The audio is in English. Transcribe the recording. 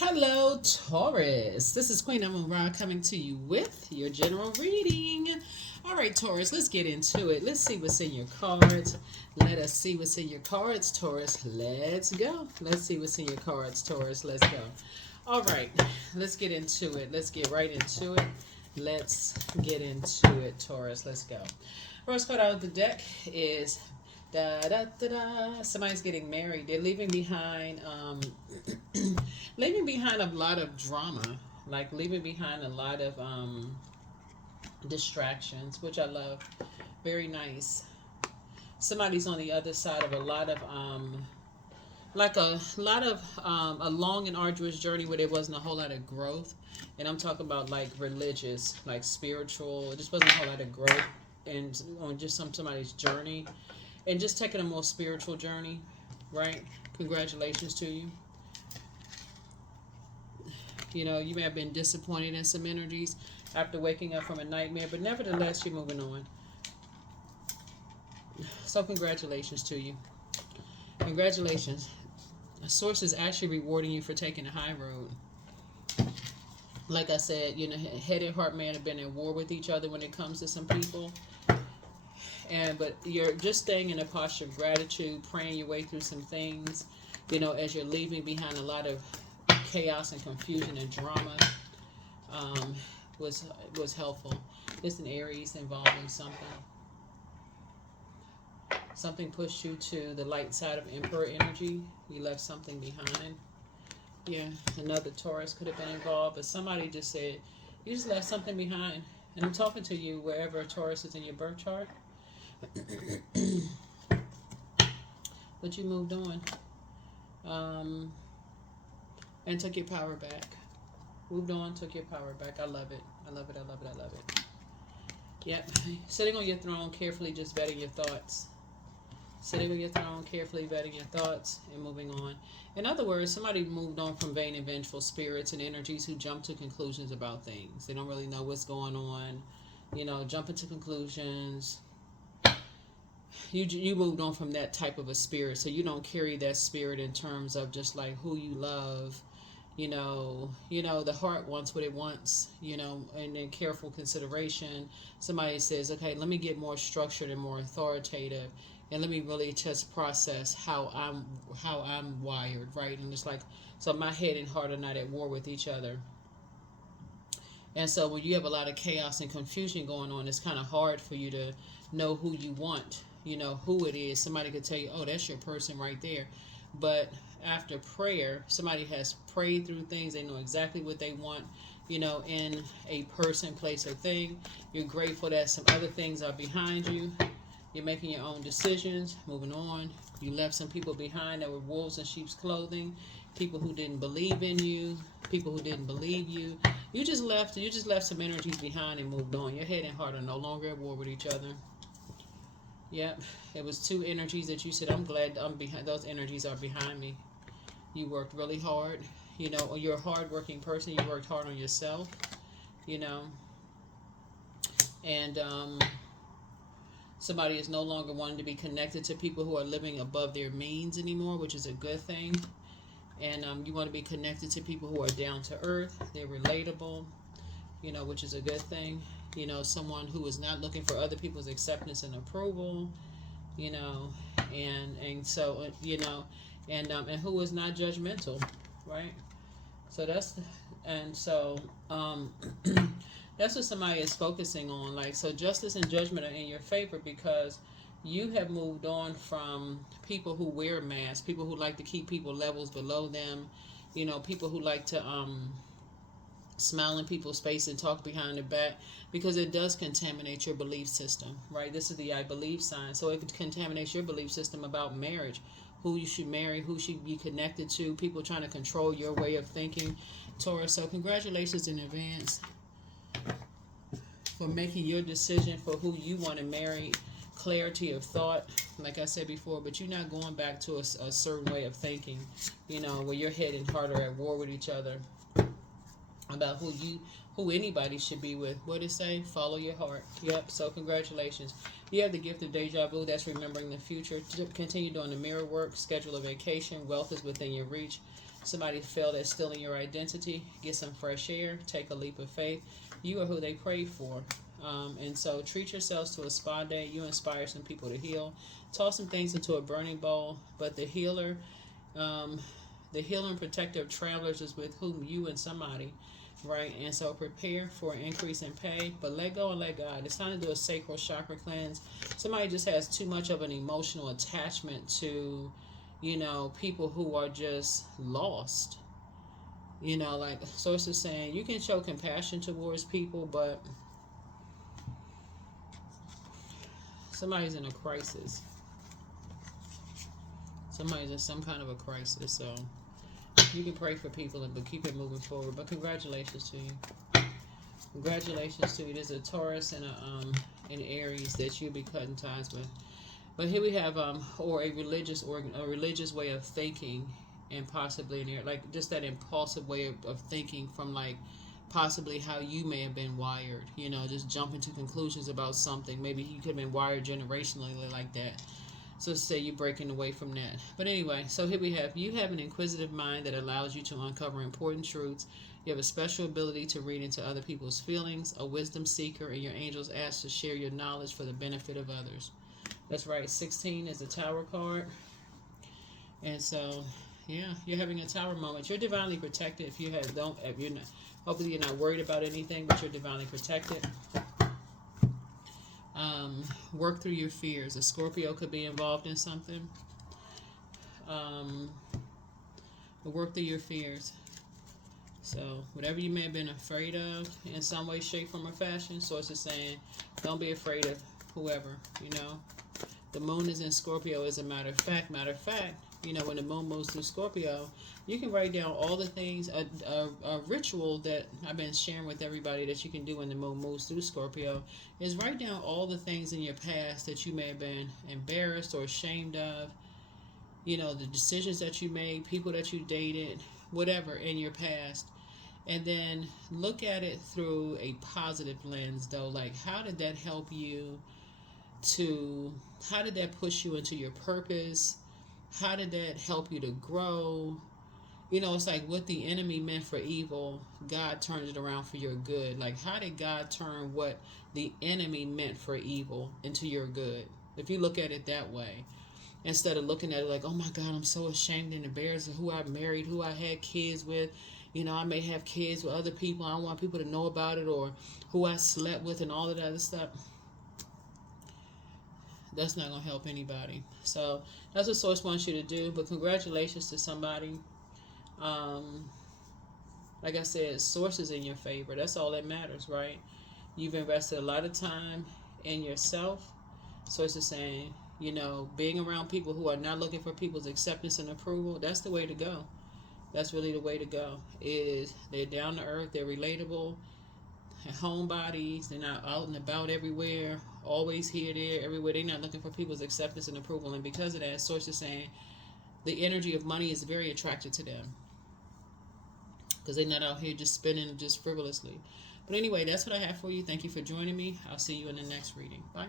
Hello, Taurus. This is Queen Amun Ra coming to you with your general reading. All right, Taurus, let's get into it. Let's see what's in your cards. Let us see what's in your cards, Taurus. Let's go. Let's see what's in your cards, Taurus. Let's go. All right, let's get into it. Let's get right into it. Let's get into it, Taurus. Let's go. First card out of the deck is da da da da. Somebody's getting married. They're leaving behind leaving behind a lot of drama, like leaving behind a lot of distractions, which I love. Very nice. Somebody's on the other side of a lot of like a long and arduous journey where there wasn't a whole lot of growth, and I'm talking about like religious, like spiritual. It just wasn't a whole lot of growth, and on just somebody's journey, and just taking a more spiritual journey, right? Congratulations to you. You know, you may have been disappointed in some energies after waking up from a nightmare, but nevertheless, you're moving on. So, congratulations to you. Congratulations. A source is actually rewarding you for taking the high road. Like I said, you know, head and heart man have been at war with each other when it comes to some people. But you're just staying in a posture of gratitude, praying your way through some things, you know, as you're leaving behind a lot of chaos and confusion and drama. Was helpful. It's an Aries involving something. Something pushed you to the light side of Emperor energy. You left something behind. Yeah, another Taurus could have been involved, but somebody just said you just left something behind. And I'm talking to you wherever Taurus is in your birth chart. But you moved on. And took your power back. Moved on, took your power back. I love it. I love it. I love it. I love it. Yep. Sitting on your throne, carefully just vetting your thoughts. Sitting on your throne, carefully vetting your thoughts and moving on. In other words, somebody moved on from vain and vengeful spirits and energies who jump to conclusions about things. They don't really know what's going on. You know, jumping to conclusions. You moved on from that type of a spirit, so you don't carry that spirit in terms of just like who you love. The heart wants what it wants, and then careful consideration. Somebody says, okay, let me get more structured and more authoritative, and let me really just process how I'm wired, right? And it's like, so my head and heart are not at war with each other. And so when you have a lot of chaos and confusion going on, it's kind of hard for you to know who you want, who it is. Somebody could tell you, oh, that's your person right there. But after prayer, somebody has prayed through things. They know exactly what they want, in a person, place, or thing. You're grateful that some other things are behind you. You're making your own decisions, moving on. You left some people behind that were wolves in sheep's clothing, people who didn't believe in you, people who didn't believe you. You just left some energies behind and moved on. Your head and heart are no longer at war with each other. Yep. It was two energies that you said, I'm glad I'm behind. Those energies are behind me. You worked really hard. You're a hard-working person. You worked hard on yourself. You know, and somebody is no longer wanting to be connected to people who are living above their means anymore, which is a good thing. And you want to be connected to people who are down to earth. They're relatable, which is a good thing. Someone who is not looking for other people's acceptance and approval, and so and who is not judgmental, right? So that's what somebody is focusing on. Like, so justice and judgment are in your favor because you have moved on from people who wear masks, people who like to keep people levels below them, people who like to smile in people's face and talk behind their back, because it does contaminate your belief system, right? This is the I believe sign. So it contaminates your belief system about marriage, who you should marry, who should be connected to, people trying to control your way of thinking, Taurus. So congratulations in advance for making your decision for who you want to marry. Clarity of thought, like I said before, but you're not going back to a certain way of thinking, where your head and heart are at war with each other about who anybody should be with. What did it say? Follow your heart. Yep. So congratulations. You have the gift of deja vu. That's remembering the future. Continue doing the mirror work. Schedule a vacation. Wealth is within your reach. Somebody felt at stealing your identity. Get some fresh air. Take a leap of faith. You are who they prayed for. And so treat yourselves to a spa day. You inspire some people to heal. Toss some things into a burning bowl. But the healer, the healer and protector of travelers is with whom you and somebody, right? And so prepare for an increase in pay, but let go and let God. It's time to do a sacral chakra cleanse. Somebody just has too much of an emotional attachment to, people who are just lost. Like Source is saying, you can show compassion towards people, but somebody's in a crisis. Somebody's in some kind of a crisis, so you can pray for people, but keep it moving forward. But congratulations to you. Congratulations to you. There's a Taurus and an Aries that you'll be cutting ties with. But here we have or a religious way of thinking, and possibly in there, like just that impulsive way of thinking from like possibly how you may have been wired. Just jumping to conclusions about something. Maybe you could have been wired generationally like that. So say you're breaking away from that. But anyway, so here we have, you have an inquisitive mind that allows you to uncover important truths. You have a special ability to read into other people's feelings, a wisdom seeker, and your angels ask to share your knowledge for the benefit of others. That's right, 16 is the Tower card. And so, yeah, you're having a Tower moment. You're divinely protected. Hopefully you're not worried about anything, but you're divinely protected. Work through your fears. A Scorpio could be involved in something. Work through your fears. So whatever you may have been afraid of in some way, shape, form, or fashion, Source is saying, don't be afraid of whoever. The moon is in Scorpio, as a matter of fact. When the moon moves through Scorpio, you can write down all the things, a ritual that I've been sharing with everybody that you can do when the moon moves through Scorpio is write down all the things in your past that you may have been embarrassed or ashamed of, the decisions that you made, people that you dated, whatever in your past. And then look at it through a positive lens, though. Like, how did that help you how did that push you into your purpose? How did that help you to grow? It's like what the enemy meant for evil, God turned it around for your good. Like, how did God turn what the enemy meant for evil into your good? If you look at it that way, instead of looking at it like, oh my God, I'm so ashamed and embarrassed of who I married, who I had kids with. I may have kids with other people. I don't want people to know about it, or who I slept with and all of that other stuff. That's not going to help anybody. So that's what Source wants you to do. But congratulations to somebody. Like I said, Source is in your favor. That's all that matters, right? You've invested a lot of time in yourself. Source is saying, being around people who are not looking for people's acceptance and approval, that's the way to go. That's really the way to go. They're down to earth, they're relatable, homebodies, they're not out and about everywhere, always here, there, everywhere. They're not looking for people's acceptance and approval. And because of that, Source is saying the energy of money is very attractive to them, because they're not out here just spending just frivolously. But anyway, that's what I have for you. Thank you for joining me. I'll see you in the next reading. Bye.